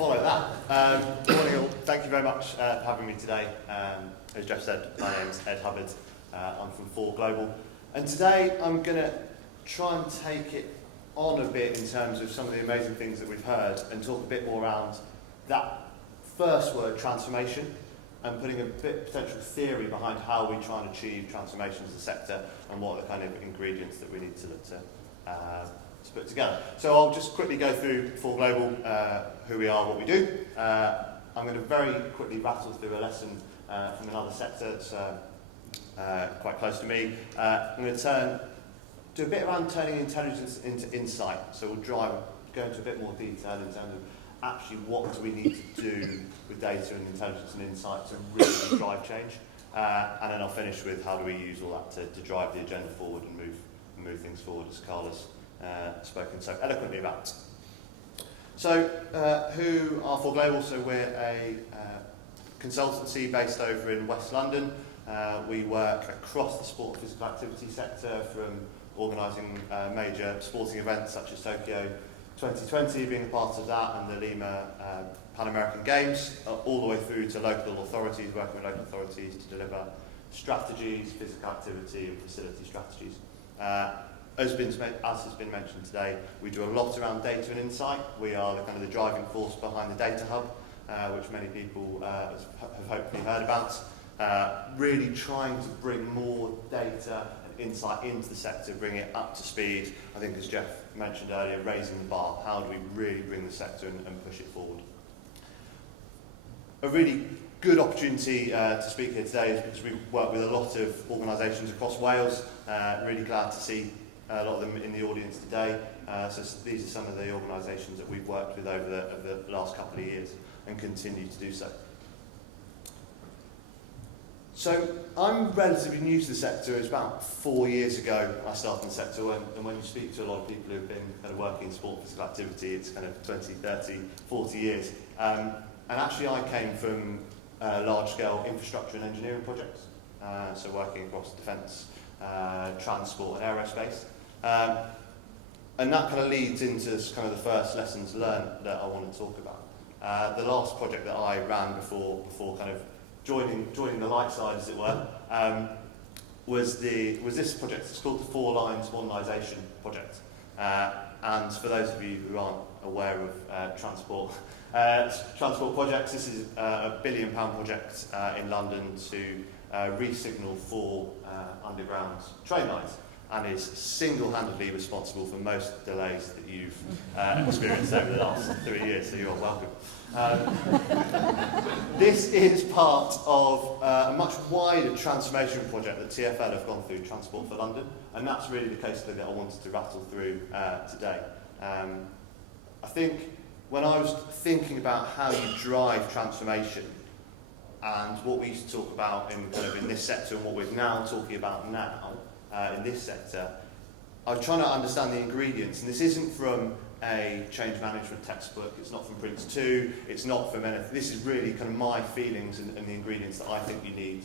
follow that. Good morning all. Thank you very much for having me today. As Jeff said, my name is Ed Hubbard. I'm from 4 Global. And today I'm going to try and take it on a bit in terms of some of the amazing things that we've heard and talk a bit more around that first word, transformation, and putting a bit of potential theory behind how we try and achieve transformation as a sector and what are the kind of ingredients that we need to look to put together. So I'll just quickly go through 4 Global, who we are, what we do. I'm going to very quickly rattle through a lesson from another sector that's quite close to me. I'm going to do a bit around turning intelligence into insight. So we'll go into a bit more detail in terms of actually what do we need to do with data and intelligence and insight to really drive change. And then I'll finish with how do we use all that to drive the agenda forward and move things forward, as Carla's spoken so eloquently about. So who are 4 Global? So we're a consultancy based over in West London. We work across the sport and physical activity sector, from organising major sporting events such as Tokyo 2020 being a part of that, and the Lima Pan American Games, all the way through to local authorities, working with local authorities to deliver strategies, physical activity and facility strategies. As has been mentioned today, we do a lot around data and insight. We are the driving force behind the Data Hub, which many people have hopefully heard about. Really trying to bring more data and insight into the sector, bring it up to speed. I think, as Jeff mentioned earlier, raising the bar. How do we really bring the sector and push it forward? A really good opportunity to speak here today is because we work with a lot of organisations across Wales. Really glad to see a lot of them in the audience today. So these are some of the organisations that we've worked with over the last couple of years and continue to do so. So I'm relatively new to the sector. It was about 4 years ago I started in the sector, and when you speak to a lot of people who've been working in sport and physical activity, it's 20, 30, 40 years. And actually I came from large-scale infrastructure and engineering projects, so working across defence, transport and aerospace. And that leads into the first lessons learned that I want to talk about. The last project that I ran before joining the light side, as it were, was this project. It's called the 4 Lines Modernisation Project. And for those of you who aren't aware of transport projects, this is a £1 billion project in London to re-signal 4 underground train lines, and is single-handedly responsible for most delays that you've experienced over the last 3 years, so you're welcome. This is part of a much wider transformation project that TfL have gone through, Transport for London, and that's really the case study that I wanted to rattle through today. I think when I was thinking about how you drive transformation and what we used to talk about in this sector and what we're now talking about now in this sector, I was trying to understand the ingredients, and this isn't from a change management textbook, it's not from Prince 2, it's not from anything. This is really my feelings and the ingredients that I think you need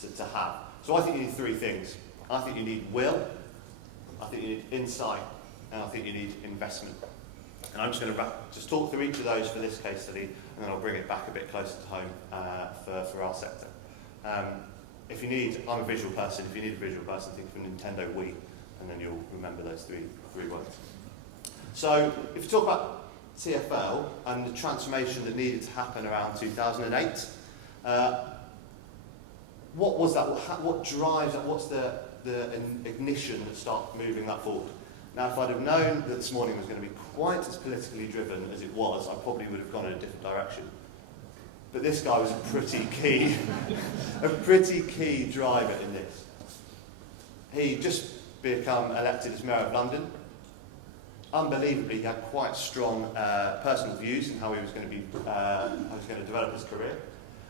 to have. So I think you need 3 things. I think you need will, I think you need insight, and I think you need investment. And I'm just going to talk through each of those for this case study, and then I'll bring it back a bit closer to home for our sector. I'm a visual person. If you need a visual person, think of a Nintendo Wii, and then you'll remember those three words. So if you talk about TfL and the transformation that needed to happen around 2008, what was that? What drives that? What's the ignition that starts moving that forward? Now, if I'd have known that this morning was going to be quite as politically driven as it was, I probably would have gone in a different direction. But this guy was a pretty key driver in this. He just become elected as Mayor of London. Unbelievably, he had quite strong personal views in how he was going to develop his career,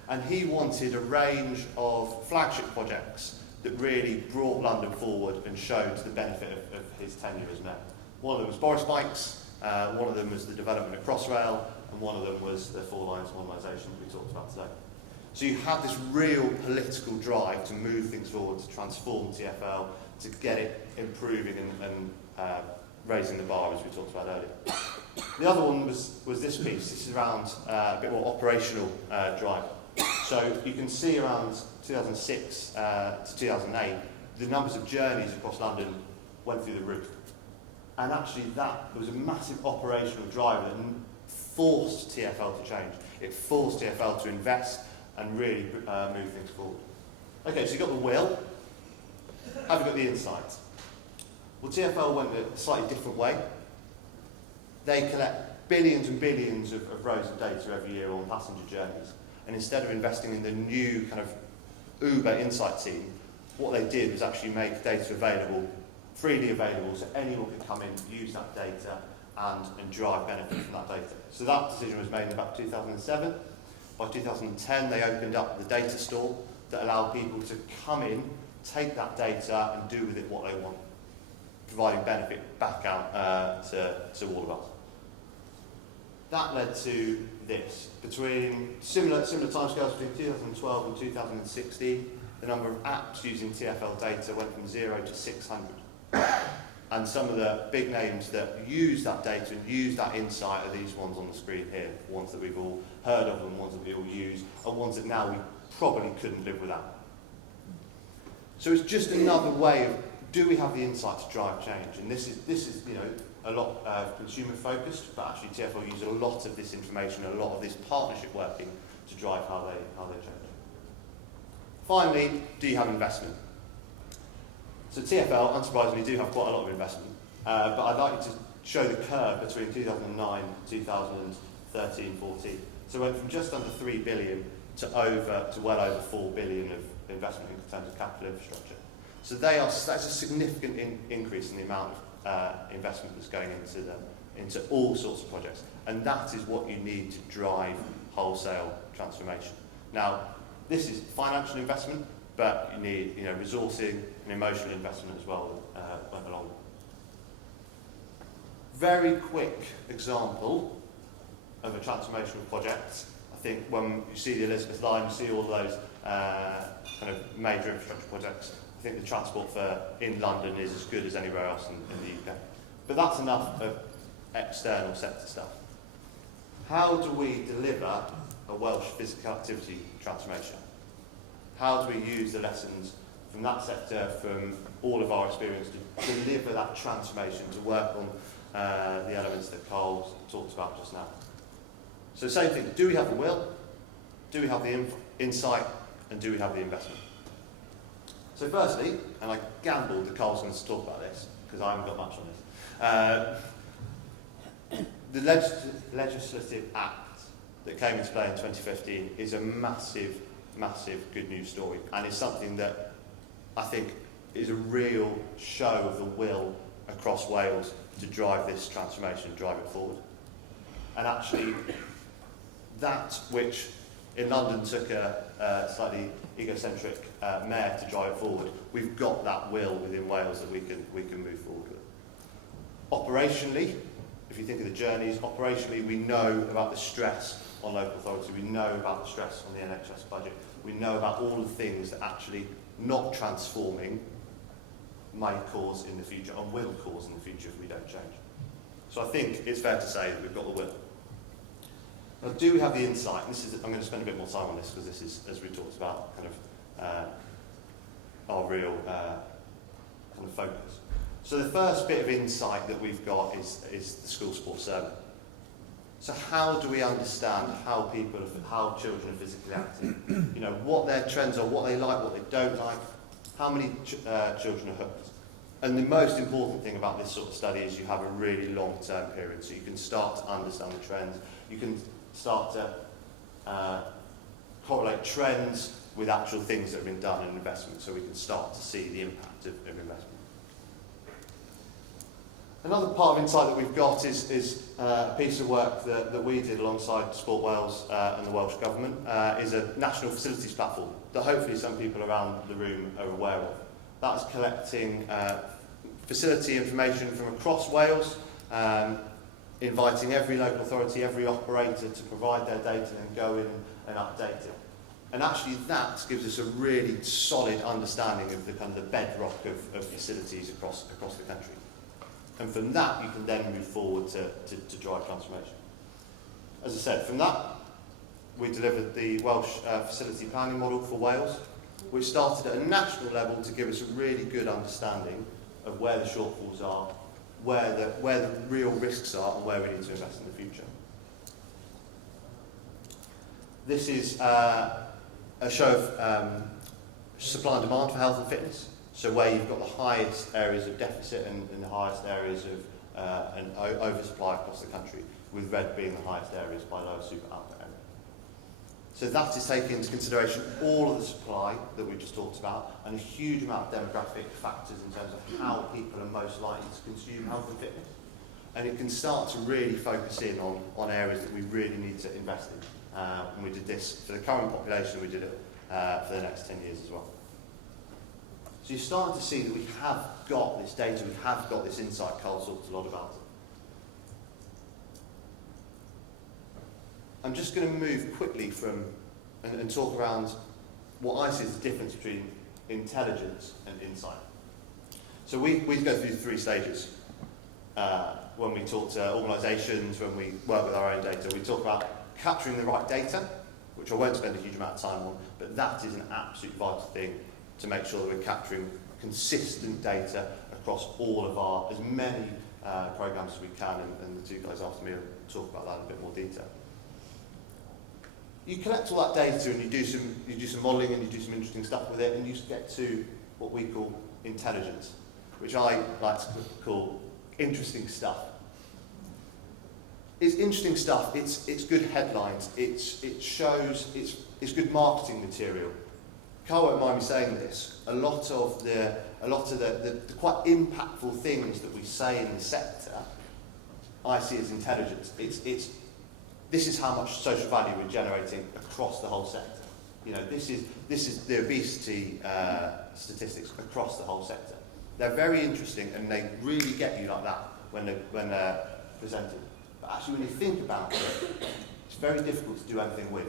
and he wanted a range of flagship projects that really brought London forward and showed the benefit of his tenure as Mayor. One of them was Boris Bikes, one of them was the development of Crossrail, and one of them was the 4 Lines modernisation that we talked about today. So you had this real political drive to move things forward, to transform TfL, to get it improving and raising the bar, as we talked about earlier. The other one was this piece. This is around a bit more operational drive. So you can see around 2006 to 2008, the numbers of journeys across London went through the roof. And actually there was a massive operational driver that forced TfL to change. It forced TfL to invest and really move things forward. Okay, so you've got the will. Have you got the insight? Well, TfL went a slightly different way. They collect billions and billions of rows of data every year on passenger journeys. And instead of investing in the new kind of Uber insight team, what they did was actually make data available, freely available, so anyone could come in, use that data, and drive benefit from that data. So that decision was made in about 2007. By 2010, they opened up the data store that allowed people to come in, take that data, and do with it what they want, providing benefit back out to all of us. That led to this. Between similar timescales between 2012 and 2016, the number of apps using TfL data went from 0 to 600. And some of the big names that use that data and use that insight are these ones on the screen here, ones that we've all heard of and ones that we all use, and ones that now we probably couldn't live without. So it's just another way of, do we have the insight to drive change? And this is a lot consumer focused, but actually TfL use a lot of this information, a lot of this partnership working to drive how they change. Finally, do you have investment? So TfL, unsurprisingly, do have quite a lot of investment, but I'd like you to show the curve between 2009 and 2013-14. So it went from just under 3 billion to well over 4 billion of investment in terms of capital infrastructure. So that's a significant increase in the amount of investment that's going into all sorts of projects, and that is what you need to drive wholesale transformation. Now, this is financial investment, but you need resourcing and emotional investment as well went along. Very quick example of a transformational project. I think when you see the Elizabeth line, you see all those kind of major infrastructure projects. I think the transport in London is as good as anywhere else in the UK. But that's enough of external sector stuff. How do we deliver a Welsh physical activity transformation? How do we use the lessons from that sector, from all of our experience, to deliver that transformation, to work on the elements that Carl talked about just now? So same thing, do we have the will? Do we have the insight? And do we have the investment? So firstly, and I gambled that Carl's going to talk about this, because I haven't got much on this. The legislative act that came into play in 2015 is a massive good news story, and it's something that I think is a real show of the will across Wales to drive this transformation, drive it forward. And actually, that which in London took a slightly egocentric mayor to drive it forward, we've got that will within Wales that we can move forward with. Operationally, if you think of the journeys, operationally we know about the stress on local authority, we know about the stress on the NHS budget, we know about all the things that actually not transforming may cause in the future, and will cause in the future if we don't change. So I think it's fair to say that we've got the will. Now, do we have the insight? And I'm going to spend a bit more time on this because this is, as we talked about, kind of our real kind of focus. So the first bit of insight that we've got is the school sports survey. So how do we understand how children are physically active? What their trends are, what they like, what they don't like, how many children are hooked. And the most important thing about this sort of study is you have a really long-term period, so you can start to understand the trends. You can start to correlate trends with actual things that have been done in investment, so we can start to see the impact of investment. Another part of insight that we've got is a piece of work that we did alongside Sport Wales and the Welsh Government, is a national facilities platform that hopefully some people around the room are aware of. That's collecting facility information from across Wales, inviting every local authority, every operator to provide their data and go in and update it. And actually that gives us a really solid understanding of the kind of the bedrock of facilities across the country. And from that, you can then move forward to drive transformation. As I said, from that, we delivered the Welsh facility planning model for Wales, which started at a national level to give us a really good understanding of where the shortfalls are, where the real risks are, and where we need to invest in the future. This is a show of supply and demand for health and fitness. So where you've got the highest areas of deficit and the highest areas of an oversupply across the country, with red being the highest areas by lower super output area. So that is taking into consideration all of the supply that we just talked about and a huge amount of demographic factors in terms of how people are most likely to consume health and fitness. And it can start to really focus in on areas that we really need to invest in. And we did this for the current population, we did it for the next 10 years as well. So you're starting to see that we have got this data, we have got this insight. Carl talked a lot about it. I'm just going to move quickly and talk around what I see as the difference between intelligence and insight. So we go through 3 stages. When we talk to organisations, when we work with our own data, we talk about capturing the right data, which I won't spend a huge amount of time on, but that is an absolute vital thing to make sure that we're capturing consistent data across all of as many programmes as we can, and the 2 guys after me will talk about that in a bit more detail. You collect all that data and you do some modelling and you do some interesting stuff with it, and you get to what we call intelligence, which I like to call interesting stuff. It's interesting stuff. It's good headlines. It shows. It's good marketing material. Carl won't mind me saying this. A lot of the quite impactful things that we say in the sector, I see as intelligence. This is how much social value we're generating across the whole sector. You know, this is the obesity statistics across the whole sector. They're very interesting and they really get you like that when they're presented. But actually, when you think about it, it's very difficult to do anything with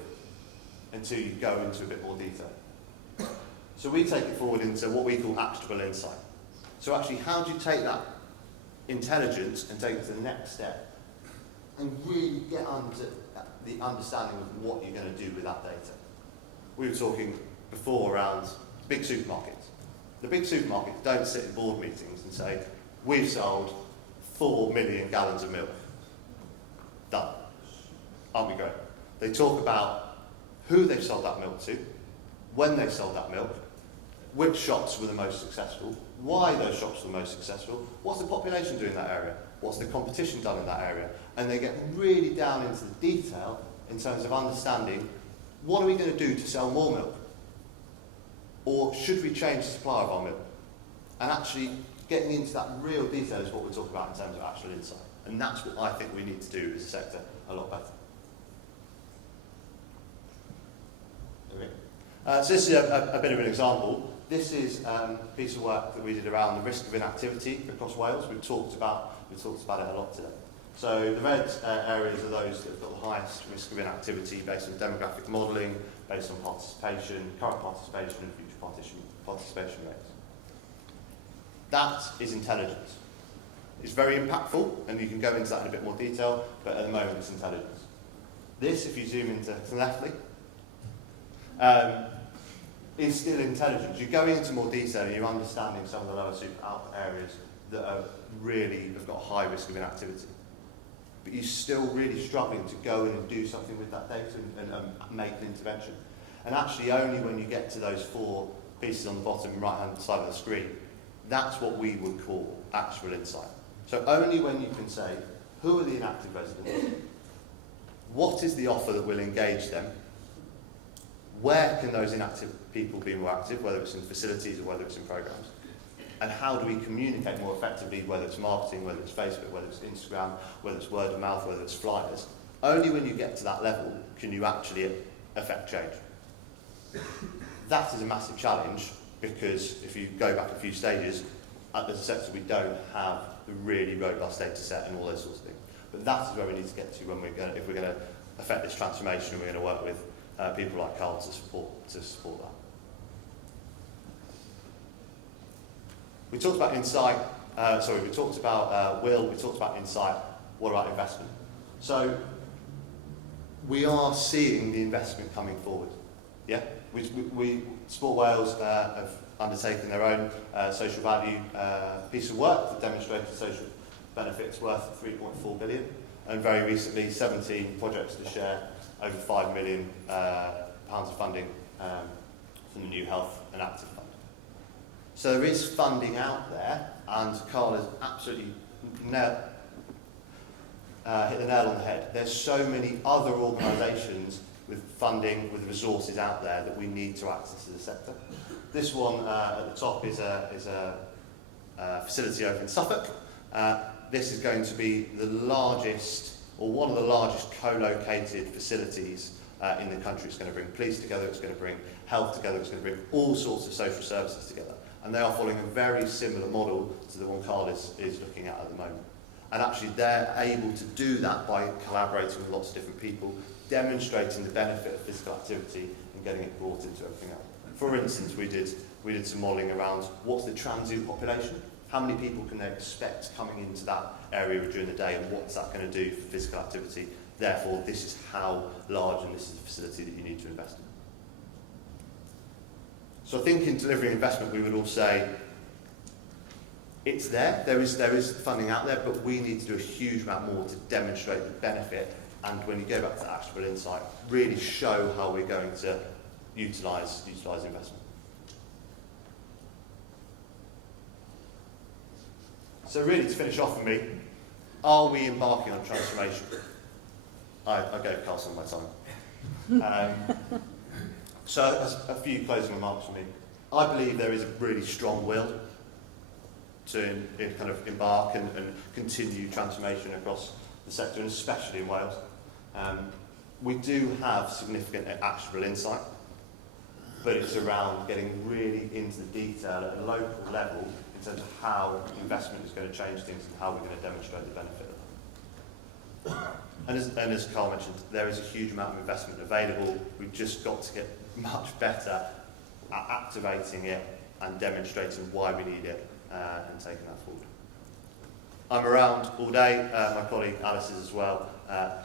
until you go into a bit more detail. So we take it forward into what we call actionable insight. So actually, how do you take that intelligence and take it to the next step and really get under the understanding of what you're going to do with that data? We were talking before around big supermarkets. The big supermarkets don't sit in board meetings and say, we've sold 4 million gallons of milk. Done. Aren't we great? They talk about who they've sold that milk to, when they sold that milk, which shops were the most successful, why those shops were the most successful, what's the population doing in that area, what's the competition done in that area, and they get really down into the detail in terms of understanding what are we going to do to sell more milk, or should we change the supply of our milk, and actually getting into that real detail is what we're talking about in terms of actual insight, and that's what I think we need to do as a sector a lot better. So this is a bit of an example. This is a piece of work that we did around the risk of inactivity across Wales. We've talked about it a lot today. So the red areas are those that have got the highest risk of inactivity based on demographic modelling, based on participation, current participation and future participation rates. That is intelligence. It's very impactful, and you can go into that in a bit more detail, but at the moment it's intelligence. This, if you zoom into the left, is still intelligence. You're going into more detail and you're understanding some of the lower super output areas that are really have got high risk of inactivity. But you're still really struggling to go in and do something with that data and make an intervention. And actually only when you get to those 4 pieces on the bottom right-hand side of the screen, that's what we would call actual insight. So only when you can say, who are the inactive residents? What is the offer that will engage them? Where can those inactive people be more active, whether it's in facilities or whether it's in programs? And how do we communicate more effectively, whether it's marketing, whether it's Facebook, whether it's Instagram, whether it's word of mouth, whether it's flyers? Only when you get to that level can you actually affect change. That is a massive challenge, because if you go back a few stages, as a sector we don't have the really robust data set and all those sorts of things. But that is where we need to get to if we're going to affect this transformation, and we're going to work with people like Carl to support that. We talked about insight. We talked about will, we talked about insight. What about investment? So we are seeing the investment coming forward. Yeah, Sport Wales have undertaken their own social value piece of work that demonstrated social benefits worth 3.4 billion, and very recently 17 projects to share over £5 million pounds of funding from the new Health and Active Fund. So there is funding out there, and Carl has absolutely hit the nail on the head. There's so many other organisations with funding, with resources out there that we need to access as a sector. This one at the top is a facility over in Suffolk. This is going to be the largest, or one of the largest co-located facilities in the country. It's going to bring police together, it's going to bring health together, it's going to bring all sorts of social services together. And they are following a very similar model to the one Carl is looking at the moment. And actually they're able to do that by collaborating with lots of different people, demonstrating the benefit of physical activity and getting it brought into everything else. For instance, we did some modelling around what's the transient population, how many people can they expect coming into that area during the day, and what's that going to do for physical activity. Therefore, this is how large, and this is the facility that you need to invest in. So I think in delivering investment, we would all say, it's there is funding out there, but we need to do a huge amount more to demonstrate the benefit, and when you go back to actionable insight, really show how we're going to utilise investment. So really, to finish off for me, are we embarking on transformation? I gave Carl some of my time. So a few closing remarks from me. I believe there is a really strong will to kind of embark and continue transformation across the sector, and especially in Wales. We do have significant actionable insight, but it's around getting really into the detail at a local level in terms of how investment is going to change things and how we're going to demonstrate the benefit of that. And as Carl mentioned, there is a huge amount of investment available. We've just got to get much better at activating it and demonstrating why we need it and taking that forward. I'm around all day. My colleague Alice is as well.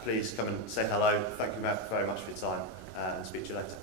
Please come and say hello. Thank you very much for your time, and speak to you later.